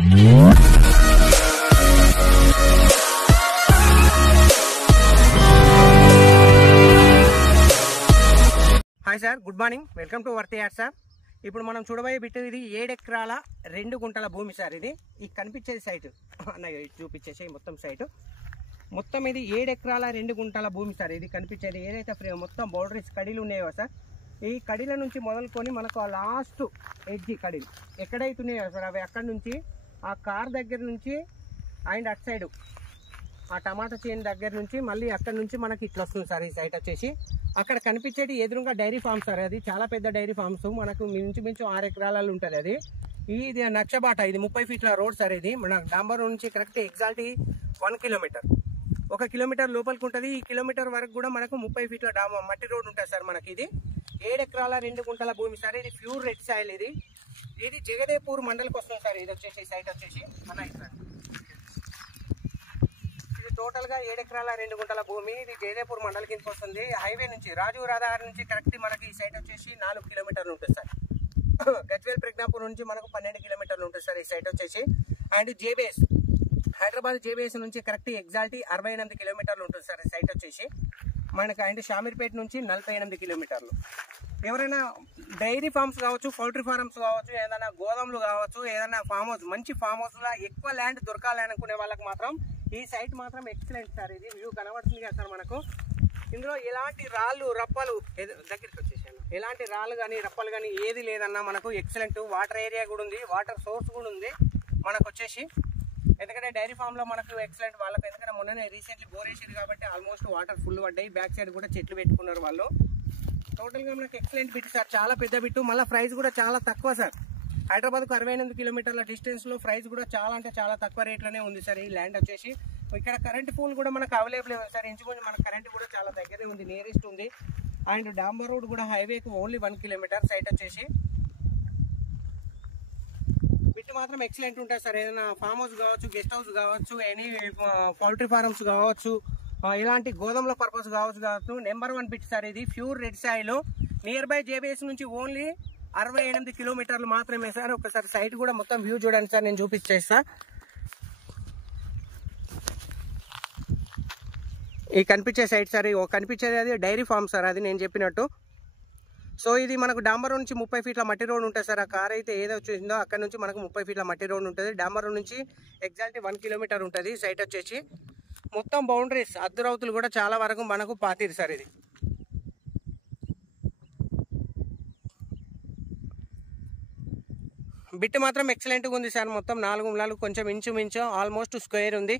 Hi sir, good morning. Welcome to worthy ad sir. ఇప్పుడు మనం చూడబోయే బిట్ ఇది 7 ఎకరాల 2 గుంటల భూమి సార్. ఇది కనిపించేది సైట్ అన్నయ్య చూపించేసి మొత్తం సైట్ మొత్తం ఇది 7 ఎకరాల 2 గుంటల భూమి సార్. ఇది కనిపించేది ఏదైతే మొత్తం బౌండరీస్ కడీలు ఉన్నాయో సార్, ఈ కడీల నుంచి మొదలుకొని మనకు లాస్ట్ ఎడ్జి కడీలు ఎక్కడైతే ఉన్నాయో సార్, అవి అక్కడి నుంచి ఆ కార్ దగ్గర నుంచి అండ్ అటు సైడు ఆ టమాటా చేను దగ్గర నుంచి మళ్ళీ అక్కడ నుంచి మనకి ఇట్లా వస్తుంది సార్. ఈ సైట్ వచ్చేసి అక్కడ కనిపించేది ఎదురుగా డైరీ ఫామ్ సార్. అది చాలా పెద్ద డైరీ ఫామ్స్, మనకు మించుమించు 6 ఎకరాలలో ఉంటుంది. అది ఇది నక్షబాట, ఇది 30 ఫీట్ల రోడ్ సార్. ఇది మన డాంబర్ నుంచి కరెక్ట్ ఎగ్జాక్ట్ 1 కిలోమీటర్, 1 కిలోమీటర్ లోపలికి ఉంటుంది. ఈ కిలోమీటర్ వరకు కూడా మనకు 30 ఫీట్ల మట్టి రోడ్ ఉంటుంది సార్. మనకి ఇది 7 ఎకరాల 2 గుంటల భూమి సార్. ఇది ప్యూర్ రెడ్ సాయిల్. ఇది జగదేపూర్ మండలికి వస్తుంది సార్. ఇది వచ్చేసి సైట్ వచ్చేసి టోటల్ గా 7 ఎకరాల 2 గుంటల భూమి. ఇది జయదేపూర్ మండలి కిందకి వస్తుంది. హైవే నుంచి రాజీవ్ రహదారి నుంచి కరెక్ట్ మనకి ఈ సైట్ వచ్చేసి 4 కిలోమీటర్లు ఉంటుంది సార్. గజ్వేల్ ప్రజ్ఞాపూర్ నుంచి మనకు 12 కిలోమీటర్లు ఉంటుంది సార్ ఈ సైట్ వచ్చేసి. అండ్ జేబీఎస్ హైదరాబాద్ జేబీఎస్ నుంచి కరెక్ట్ ఎగ్జాక్ట్ 68 కిలోమీటర్లు ఉంటుంది సార్ ఈ సైట్ వచ్చేసి మనకు. అండ్ షామీర్పేట నుంచి 48 కిలోమీటర్లు. ఎవరైనా డైరీ ఫార్మ్స్ కావచ్చు, పౌల్ట్రీ ఫార్మ్స్ కావచ్చు, ఏదైనా గోదాములు కావచ్చు, ఏదైనా ఫామ్ హౌస్, మంచి ఫామ్ హౌస్ లో ఎక్కువ ల్యాండ్ దొరకాలి అనుకునే వాళ్ళకి మాత్రం ఈ సైట్ మాత్రం ఎక్సలెంట్ సార్. ఇది వ్యూ కనబడుతుంది కదా సార్ మనకు. ఇందులో ఎలాంటి రాళ్ళు రప్పలు దగ్గరికి వచ్చేసాను, ఎలాంటి రాళ్ళు కానీ రప్పలు కానీ ఏది లేదన్నా మనకు ఎక్సలెంట్. వాటర్ ఏరియా కూడా ఉంది, వాటర్ సోర్స్ కూడా ఉంది మనకు వచ్చేసి. ఎందుకంటే డైరీ ఫామ్ లో మనకు ఎక్సలెంట్ వాళ్ళకి, ఎందుకంటే మొన్ననే రీసెంట్లీ బోర్ వేసారు కాబట్టి ఆల్మోస్ట్ వాటర్ ఫుల్ పడ్డాయి. బ్యాక్ సైడ్ కూడా చెట్లు పెట్టుకున్నారు వాళ్ళు. టోటల్ గా మనకు ఎక్సలెంట్ బిట్ సార్, చాలా పెద్ద బిట్టు. మళ్ళీ ప్రైస్ కూడా చాలా తక్కువ సార్. హైదరాబాద్కు 68 కిలోమీటర్ల డిస్టెన్స్ లో ప్రైస్ కూడా చాలా అంటే చాలా తక్కువ రేట్లోనే ఉంది సార్ ఈ ల్యాండ్ వచ్చేసి. ఇక్కడ కరెంట్ పూల్ కూడా మనకు అవైలబుల్ ఉంది సార్. ఇంచుమించు మనకు కరెంట్ కూడా చాలా దగ్గరే ఉంది, నియరెస్ట్ ఉంది. అండ్ డాంబర్ రోడ్ కూడా హైవేకి ఓన్లీ 1 కిలోమీటర్ సైట్ వచ్చేసి. బిట్ మాత్రం ఎక్సలెంట్ ఉంటుంది సార్. ఏదైనా ఫామ్ హౌస్ కావచ్చు, గెస్ట్ హౌస్ కావచ్చు, ఎనీ పౌల్ట్రీ ఫార్మ్స్ కావచ్చు, ఇలాంటి గోదాముల పర్పస్ కావచ్చు. Number 1 bit sir. ఇది pure red soil. Nearby JBS నుంచి ఓన్లీ 68 కిలోమీటర్లు మాత్రమే సార్. ఒకసారి సైట్ కూడా మొత్తం వ్యూ చూడండి సార్, నేను చూపించేస్తా. ఈ కనిపించే సైట్ సార్, కనిపించేది అది డైరీ ఫామ్ సార్, అది నేను చెప్పినట్టు. సో ఇది మనకు డాంబర్ నుంచి 30 ఫీట్ల మట్టి రోడ్ ఉంటుంది సార్. ఆ కార్ అయితే ఏదో వచ్చిందో అక్కడ నుంచి మనకు 30 ఫీట్ల మట్టి రోడ్ ఉంటుంది. డాంబర్ నుంచి ఎగ్జాక్ట్ 1 కిలోమీటర్ ఉంటుంది సైట్ వచ్చేసి. మొత్తం బౌండరీస్ అద్దురవుతులు కూడా చాలా వరకు మనకు పాతిరు సార్. ఇది బిట్ మాత్రం ఎక్సలెంట్గా ఉంది సార్. మొత్తం 4 కొంచెం ఇంచుమించు ఆల్మోస్ట్ స్క్వేర్ ఉంది.